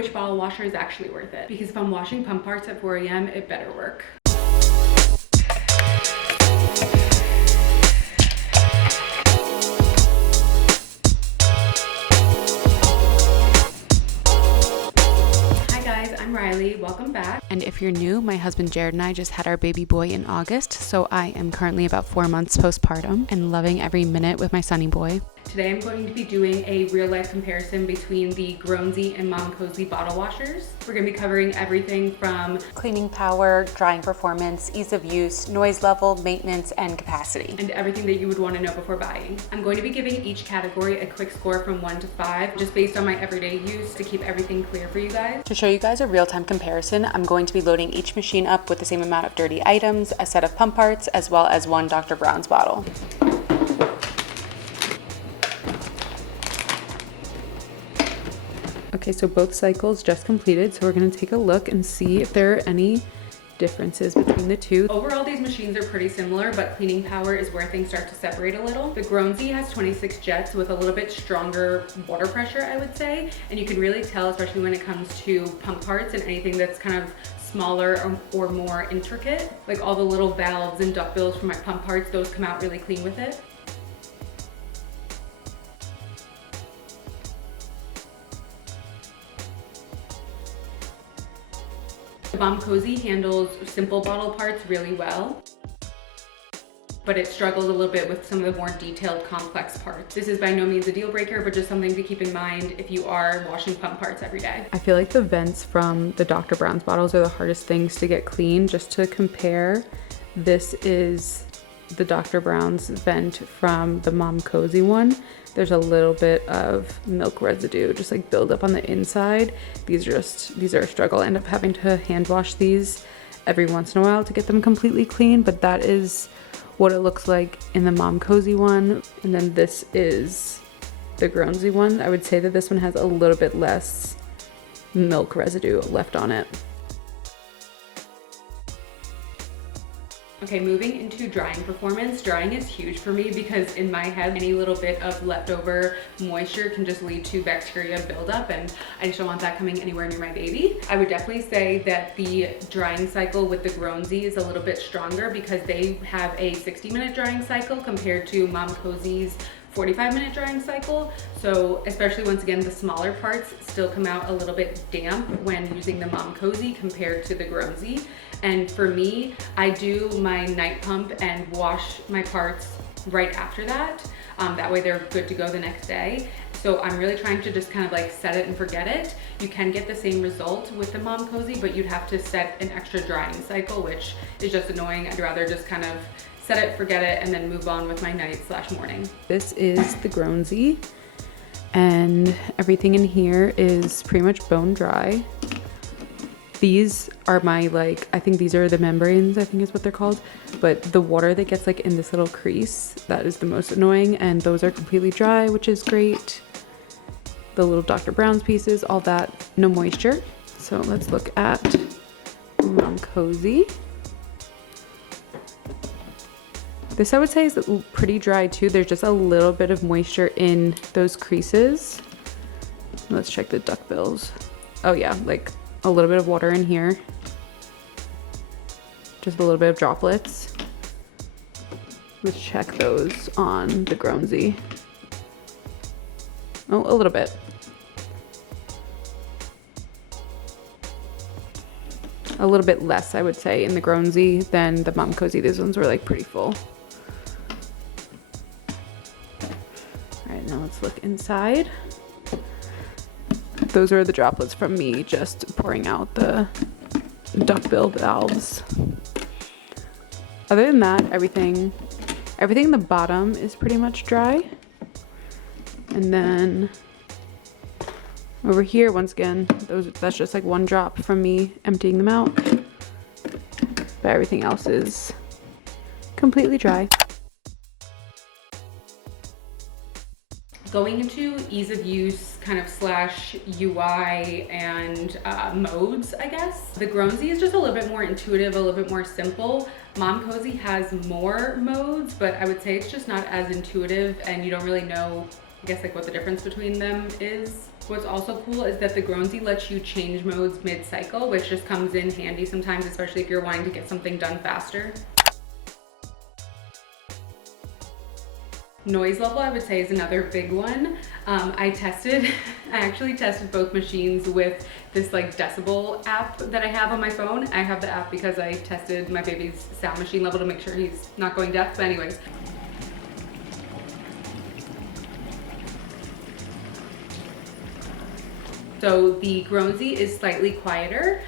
which bottle washer is actually worth it. Because if I'm washing pump parts at 4 a.m., it better work. I'm Riley, welcome back. And if you're new, my husband Jared and I just had our baby boy in August, so I am currently about 4 months postpartum and loving every minute with my sunny boy. Today I'm going to be doing a real-life comparison between the Grownsy and Momcozy bottle washers. We're going to be covering everything from cleaning power, drying performance, ease of use, noise level, maintenance, and capacity. And everything that you would want to know before buying. I'm going to be giving each category a quick score from 1 to 5, just based on my everyday use to keep everything clear for you guys. To show you guys a real-time comparison, I'm going to be loading each machine up with the same amount of dirty items, a set of pump parts, as well as one Dr. Brown's bottle. Okay, so both cycles just completed, so we're going to take a look and see if there are any differences between the two. Overall, these machines are pretty similar, but cleaning power is where things start to separate a little. The Grownsy has 26 jets with a little bit stronger water pressure, I would say, and you can really tell, especially when it comes to pump parts and anything that's kind of smaller or more intricate. Like all the little valves and duckbills for my pump parts, those come out really clean with it. The Momcozy handles simple bottle parts really well, but it struggles a little bit with some of the more detailed, complex parts. This is by no means a deal breaker, but just something to keep in mind if you are washing pump parts every day. I feel like the vents from the Dr. Brown's bottles are the hardest things to get clean. Just to compare, this is the Dr. Brown's vent from the Momcozy one. There's a little bit of milk residue just like build up on the inside. These are a struggle. I end up having to hand wash these every once in a while to get them completely clean, but that is what it looks like in the Momcozy one. And then this is the Grownsy one. I would say that this one has a little bit less milk residue left on it. Okay, moving into drying performance. Drying is huge for me because in my head, any little bit of leftover moisture can just lead to bacteria buildup, and I just don't want that coming anywhere near my baby. I would definitely say that the drying cycle with the Grownsy is a little bit stronger because they have a 60-minute drying cycle compared to Momcozy's 45-minute drying cycle. So especially once again, the smaller parts still come out a little bit damp when using the Momcozy compared to the Grownsy. And for me, I do my night pump and wash my parts right after that. That way they're good to go the next day. So I'm really trying to just kind of like set it and forget it. You can get the same result with the Momcozy, but you'd have to set an extra drying cycle, which is just annoying. I'd rather just kind of set it, forget it, and then move on with my night/morning. This is the Grownsy, and everything in here is pretty much bone dry. These are my, I think these are the membranes, I think is what they're called. But the water that gets in this little crease, that is the most annoying. And those are completely dry, which is great. The little Dr. Brown's pieces, all that, no moisture. So let's look at Momcozy. This I would say is pretty dry too. There's just a little bit of moisture in those creases. Let's check the duckbills. Oh yeah, a little bit of water in here. Just a little bit of droplets. Let's check those on the Grownsy. Oh, a little bit. A little bit less, I would say, in the Grownsy than the Momcozy. These ones were pretty full. All right, now let's look inside. Those are the droplets from me just pouring out the duckbill valves. Other than that, everything in the bottom is pretty much dry. And then over here, once again, that's just one drop from me emptying them out. But everything else is completely dry. Going into ease of use kind of slash UI and modes, I guess. The Grownsy is just a little bit more intuitive, a little bit more simple. Momcozy has more modes, but I would say it's just not as intuitive and you don't really know I guess like what the difference between them is. What's also cool is that the Grownsy lets you change modes mid-cycle, which just comes in handy sometimes, especially if you're wanting to get something done faster. Noise level, I would say, is another big one. I actually tested both machines with this like decibel app that I have on my phone. I have the app because I tested my baby's sound machine level to make sure he's not going deaf, but anyways. So the Grownsy is slightly quieter.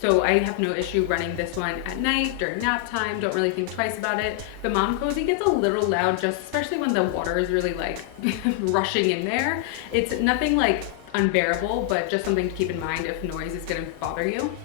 So I have no issue running this one at night, during nap time, don't really think twice about it. The Momcozy gets a little loud, just especially when the water is really like rushing in there. It's nothing like unbearable, but just something to keep in mind if noise is gonna bother you.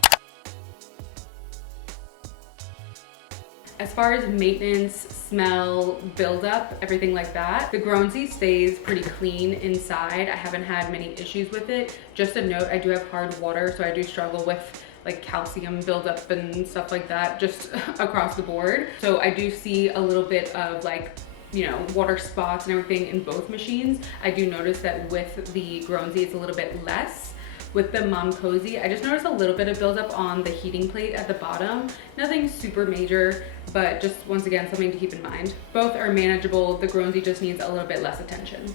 As far as maintenance, smell, buildup, everything like that, the Grownsy stays pretty clean inside. I haven't had many issues with it. Just a note, I do have hard water, so I do struggle with like calcium buildup and stuff like that just across the board. So I do see a little bit of like, you know, water spots and everything in both machines. I do notice that with the Grownsy, it's a little bit less. With the Momcozy, I just noticed a little bit of buildup on the heating plate at the bottom. Nothing super major, but just once again, something to keep in mind. Both are manageable. The Grownsy just needs a little bit less attention.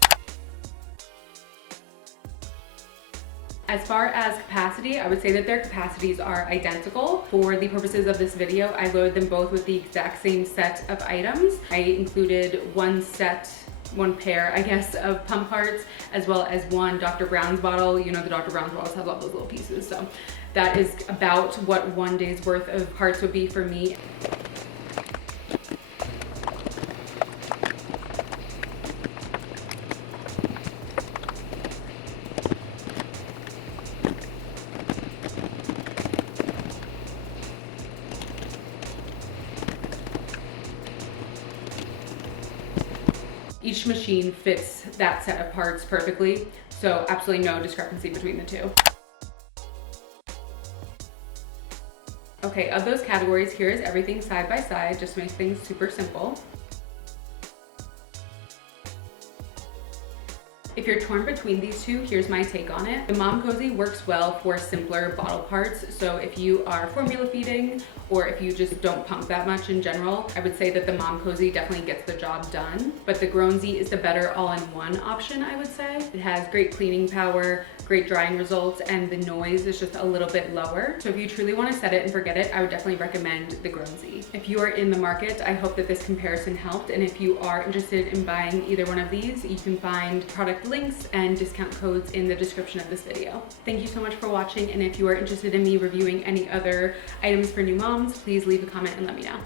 As far as capacity, I would say that their capacities are identical. For the purposes of this video, I loaded them both with the exact same set of items. I included one pair, I guess, of pump parts, as well as one Dr. Brown's bottle. You know, the Dr. Brown's bottles have all those little pieces. So that is about what 1 day's worth of parts would be for me. Each machine fits that set of parts perfectly, so absolutely no discrepancy between the two. Okay, of those categories, here is everything side by side, just to make things super simple. If you're torn between these two, here's my take on it. The Momcozy works well for simpler bottle parts. So if you are formula feeding or if you just don't pump that much in general, I would say that the Momcozy definitely gets the job done. But the Grownsy is the better all-in-one option, I would say. It has great cleaning power, great drying results, and the noise is just a little bit lower. So if you truly want to set it and forget it, I would definitely recommend the Grownsy. If you are in the market, I hope that this comparison helped. And if you are interested in buying either one of these, you can find product links and discount codes in the description of this video. Thank you so much for watching, and if you are interested in me reviewing any other items for new moms, please leave a comment and let me know.